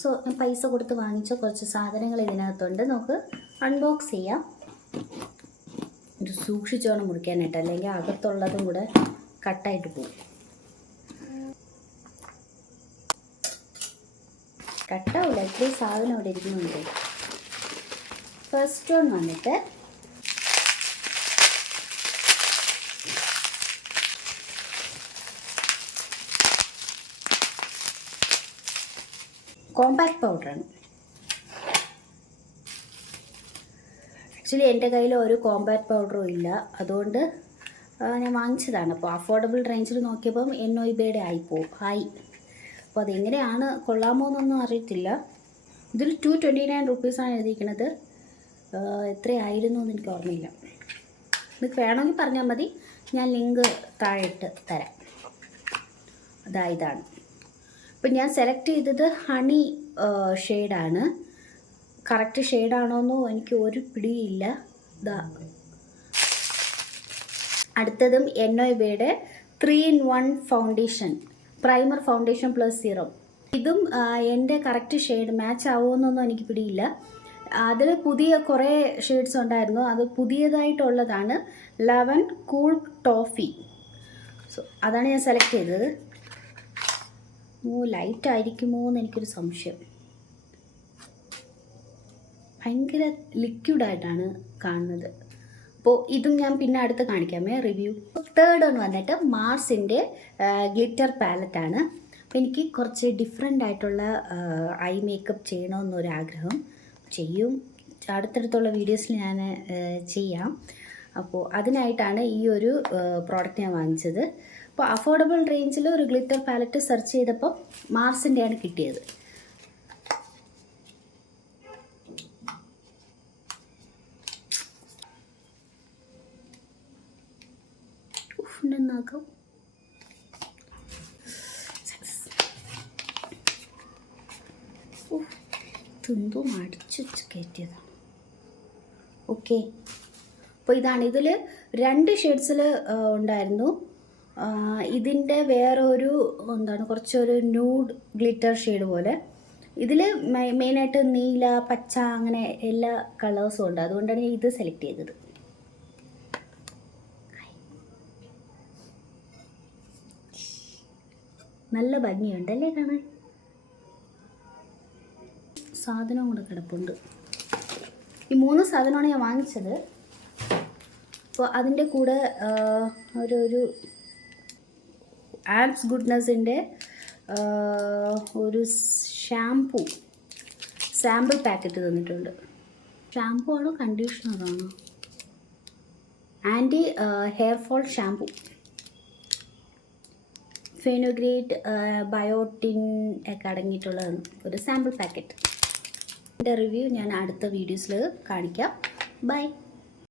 So ഞാൻ പൈസ കൊടുത്ത് വാങ്ങിച്ച കുറച്ച് സാധനങ്ങൾ ഇതിനകത്തുണ്ട്. നമുക്ക് അൺബോക്സ് ചെയ്യാം. ഇത് സൂക്ഷിച്ചോണം മുറിക്കാനായിട്ട്, അല്ലെങ്കിൽ അകത്തുള്ളതും കൂടെ കട്ടായിട്ട് പോകും. കട്ടാവില്ല, ഇത്രയും സാധനം അവിടെ ഇരിക്കുന്നുണ്ട്. ഫസ്റ്റ് വൺ വന്നിട്ട് കോമ്പാക്ട് പൗഡറാണ്. ആക്ച്വലി എൻ്റെ കയ്യിൽ ഒരു കോമ്പാക്ട് പൗഡറും ഇല്ല, അതുകൊണ്ട് ഞാൻ വാങ്ങിച്ചതാണ്. അപ്പോൾ അഫോർഡബിൾ റേഞ്ചിൽ നോക്കിയപ്പം NOIBയുടെ ആയി. അപ്പോൾ അതെങ്ങനെയാണ്, കൊള്ളാമോ എന്നൊന്നും അറിയത്തില്ല. ഇതിൽ 229 റുപ്പീസാണ് എഴുതിയിരിക്കുന്നത്. എത്രയായിരുന്നു എന്ന് എനിക്ക് ഓർമ്മയില്ല. നിങ്ങൾക്ക് വേണമെങ്കിൽ പറഞ്ഞാൽ മതി, ഞാൻ ലിങ്ക് താഴെ ഇട്ട് തരാം. ഇതാണ്. ഇപ്പം ഞാൻ സെലക്ട് ചെയ്തത് ഹണി ഷെയ്ഡാണ്. കറക്റ്റ് ഷെയ്ഡാണോന്നോ എനിക്ക് ഒരു പിടിയില്ല. അടുത്തതും NOIBയുടെ 3-in-1 foundation, primer, foundation plus serum. ഇതും എൻ്റെ കറക്റ്റ് ഷെയ്ഡ് മാച്ച് ആവുമെന്നൊന്നും എനിക്ക് പിടിയില്ല. അതിൽ പുതിയ കുറേ ഷെയ്ഡ്സ് ഉണ്ടായിരുന്നു. അത് പുതിയതായിട്ടുള്ളതാണ് 11 കൂൾ ടോഫി. സോ അതാണ് ഞാൻ സെലക്ട് ചെയ്തത്. ലൈറ്റ് ആയിരിക്കുമോ എന്ന് എനിക്കൊരു സംശയം. ഭയങ്കര ലിക്വിഡായിട്ടാണ് കാണുന്നത്. അപ്പോൾ ഇതും ഞാൻ പിന്നെ അടുത്ത് കാണിക്കാമേ, റിവ്യൂ. തേർഡ് വൺ വന്നിട്ട് മാർസിൻ്റെ ഗ്ലിറ്റർ പാലറ്റാണ്. അപ്പോൾ എനിക്ക് കുറച്ച് ഡിഫറെൻ്റ് ആയിട്ടുള്ള ഐ മേക്കപ്പ് ചെയ്യണമെന്നൊരാഗ്രഹം. ചെയ്യും, അടുത്തടുത്തുള്ള വീഡിയോസിൽ ഞാൻ ചെയ്യാം. അപ്പോൾ അതിനായിട്ടാണ് ഈ ഒരു പ്രോഡക്റ്റ് ഞാൻ വാങ്ങിച്ചത്. അപ്പോൾ അഫോർഡബിൾ റേഞ്ചിൽ ഒരു ഗ്ലിറ്റർ പാലറ്റ് സെർച്ച് ചെയ്തപ്പോൾ മാർസിൻ്റെയാണ് കിട്ടിയത്. നന്നാക്കാം. എന്തോ മടിച്ച് കയറ്റിയതാണ്. ഓക്കെ, അപ്പോൾ ഇതാണ്. ഇതിൽ 2 ഷെയ്ഡ്സിൽ ഉണ്ടായിരുന്നു. ഇതിൻ്റെ വേറൊരു കുറച്ചൊരു ന്യൂഡ് ഗ്ലിറ്റർ ഷെയ്ഡ് പോലെ. ഇതിൽ മെയിനായിട്ട് നീല, പച്ച, അങ്ങനെ എല്ലാ കളേഴ്സും ഉണ്ട്. അതുകൊണ്ടാണ് ഞാൻ ഇത് സെലക്ട് ചെയ്തത്. നല്ല ഭംഗിയുണ്ടല്ലേ കാണാൻ. സാധനവും കൂടെ കിടപ്പുണ്ട്. ഈ 3 സാധനമാണ് ഞാൻ വാങ്ങിച്ചത്. അപ്പോൾ അതിൻ്റെ കൂടെ ഒരു ആബ്സ് ഗുഡ്നെസ്സിൻ്റെ ഒരു ഷാംപൂ സാമ്പിൾ പാക്കറ്റ് തന്നിട്ടുണ്ട്. ഷാംപൂ ആണോ കണ്ടീഷണറാണോ? Anti hair fall shampoo, fenugreek, biotin ഒക്കെ അടങ്ങിയിട്ടുള്ളതാണ്. ഒരു സാമ്പിൾ പാക്കറ്റ്. എൻ്റെ റിവ്യൂ ഞാൻ അടുത്ത വീഡിയോസിൽ കാണിക്കാം. ബൈ.